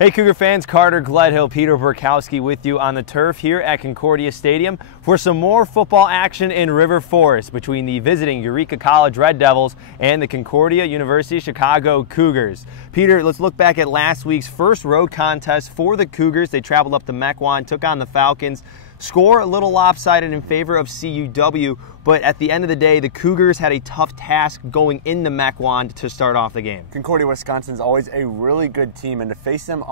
Hey Cougar fans, Carter, Gledhill, Peter Borkowski with you on the turf here at Concordia Stadium for some more football action in River Forest between the visiting Eureka College Red Devils and the Concordia University Chicago Cougars. Peter, let's look back at last week's first road contest for the Cougars. They traveled up to Mequon, took on the Falcons. Score a little lopsided in favor of CUW, but at the end of the day, the Cougars had a tough task going into Mequon to start off the game. Concordia, Wisconsin is always a really good team, and to face them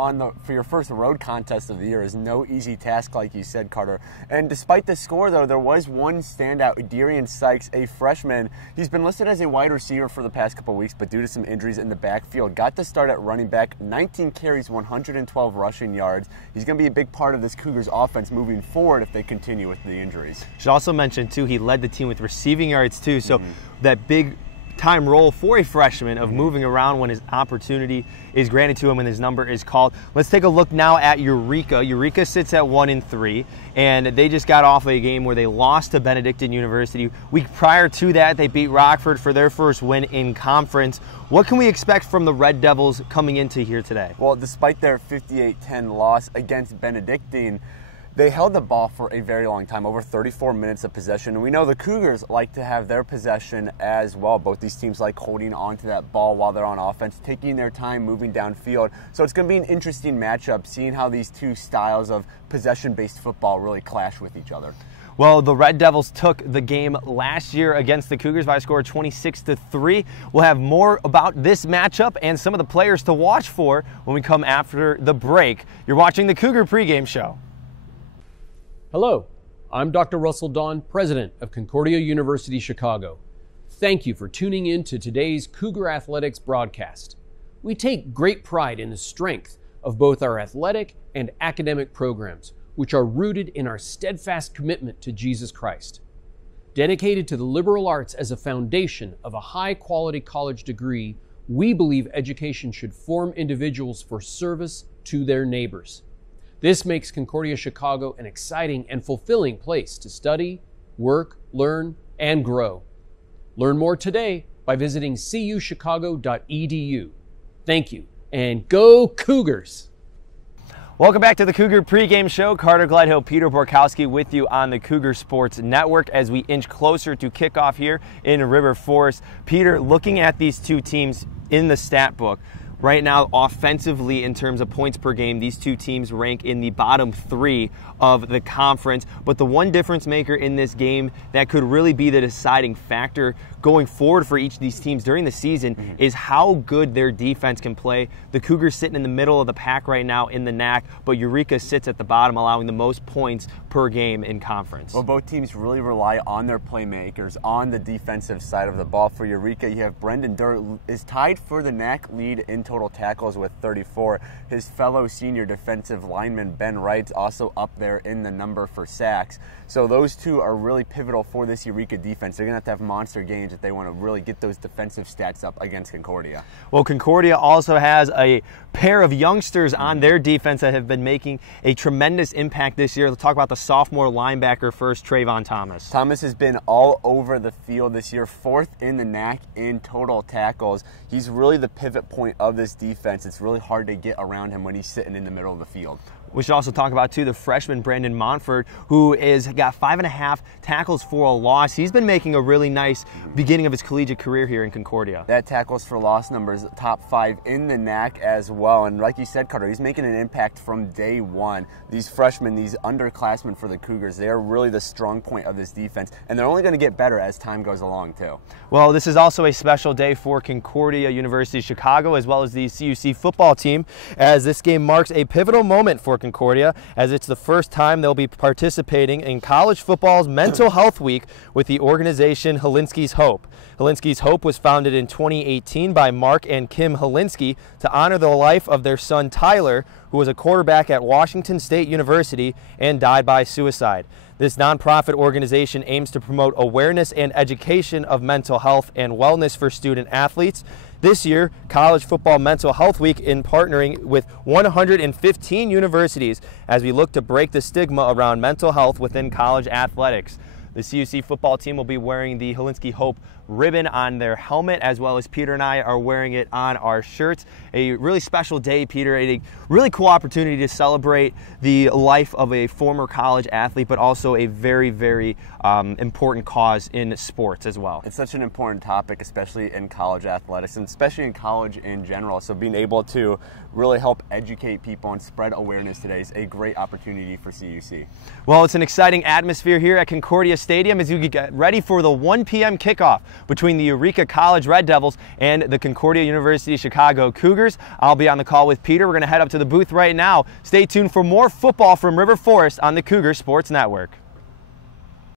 for your first road contest of the year is no easy task, like you said, Carter. And despite the score, though, there was one standout, Darian Sykes, a freshman. He's been listed as a wide receiver for the past couple of weeks, but due to some injuries in the backfield, got to start at running back, 19 carries, 112 rushing yards. He's going to be a big part of this Cougars offense moving forward if they continue with the injuries. Should also mention, too, he led the team with receiving yards, too, so that big time role for a freshman of moving around when his opportunity is granted to him and his number is called. Let's take a look now at Eureka. Eureka sits at 1-3, and they just got off a game where they lost to Benedictine University. Week prior to that, they beat Rockford for their first win in conference. What can we expect from the Red Devils coming into here today? Well, despite their 58-10 loss against Benedictine, they held the ball for a very long time, over 34 minutes of possession. And we know the Cougars like to have their possession as well. Both these teams like holding on to that ball while they're on offense, taking their time moving downfield. So it's going to be an interesting matchup, seeing how these two styles of possession-based football really clash with each other. Well, the Red Devils took the game last year against the Cougars by a score of 26-3. We'll have more about this matchup and some of the players to watch for when we come after the break. You're watching the Cougar Pregame Show. Hello, I'm Dr. Russell Dawn, President of Concordia University Chicago. Thank you for tuning in to today's Cougar Athletics broadcast. We take great pride in the strength of both our athletic and academic programs, which are rooted in our steadfast commitment to Jesus Christ. Dedicated to the liberal arts as a foundation of a high-quality college degree, we believe education should form individuals for service to their neighbors. This makes Concordia Chicago an exciting and fulfilling place to study, work, learn, and grow. Learn more today by visiting cuchicago.edu. Thank you, and go Cougars! Welcome back to the Cougar Pregame Show. Carter, Gledhill, Peter Borkowski with you on the Cougar Sports Network as we inch closer to kickoff here in River Forest. Peter, looking at these two teams in the stat book, right now, offensively, in terms of points per game, these two teams rank in the bottom 3 of the conference. But the one difference maker in this game that could really be the deciding factor going forward for each of these teams during the season is how good their defense can play. The Cougars sitting in the middle of the pack right now in the NAC, but Eureka sits at the bottom, allowing the most points per game in conference. Well, both teams really rely on their playmakers on the defensive side of the ball. For Eureka, you have Brendan Durr is tied for the NAC lead in total tackles with 34. His fellow senior defensive lineman Ben Wright's also up there in the number for sacks. So those two are really pivotal for this Eureka defense. They're going to have monster games if they want to really get those defensive stats up against Concordia. Well, Concordia also has a pair of youngsters on their defense that have been making a tremendous impact this year. Let's talk about the sophomore linebacker first, Trayvon Thomas. Thomas has been all over the field this year, 4th in the NAC in total tackles. He's really the pivot point of this defense. It's really hard to get around him when he's sitting in the middle of the field. We should also talk about, too, the freshman Brandon Montfort, who has got 5.5 tackles for a loss. He's been making a really nice beginning of his collegiate career here in Concordia. That tackles for loss numbers, top 5 in the NAC as well. And like you said, Carter, he's making an impact from day one. These freshmen, these underclassmen for the Cougars, they are really the strong point of this defense. And they're only going to get better as time goes along, too. Well, this is also a special day for Concordia University Chicago, as well as the CUC football team, as this game marks a pivotal moment for Concordia, as it's the first time they'll be participating in college football's Mental Health Week with the organization Helinski's Hope. Helinski's Hope was founded in 2018 by Mark and Kim Helinski to honor the life of their son Tyler, who was a quarterback at Washington State University and died by suicide. This nonprofit organization aims to promote awareness and education of mental health and wellness for student athletes. This year, College Football Mental Health Week in partnering with 115 universities as we look to break the stigma around mental health within college athletics. The CUC football team will be wearing the Helinski Hope ribbon on their helmet, as well as Peter and I are wearing it on our shirts. A really special day, Peter, a really cool opportunity to celebrate the life of a former college athlete, but also a very, very important cause in sports as well. It's such an important topic, especially in college athletics, and especially in college in general. So being able to really help educate people and spread awareness today is a great opportunity for CUC. Well, it's an exciting atmosphere here at Concordia Stadium as you get ready for the 1 p.m. kickoff between the Eureka College Red Devils and the Concordia University Chicago Cougars. I'll be on the call with Peter. We're going to head up to the booth right now. Stay tuned for more football from River Forest on the Cougar Sports Network.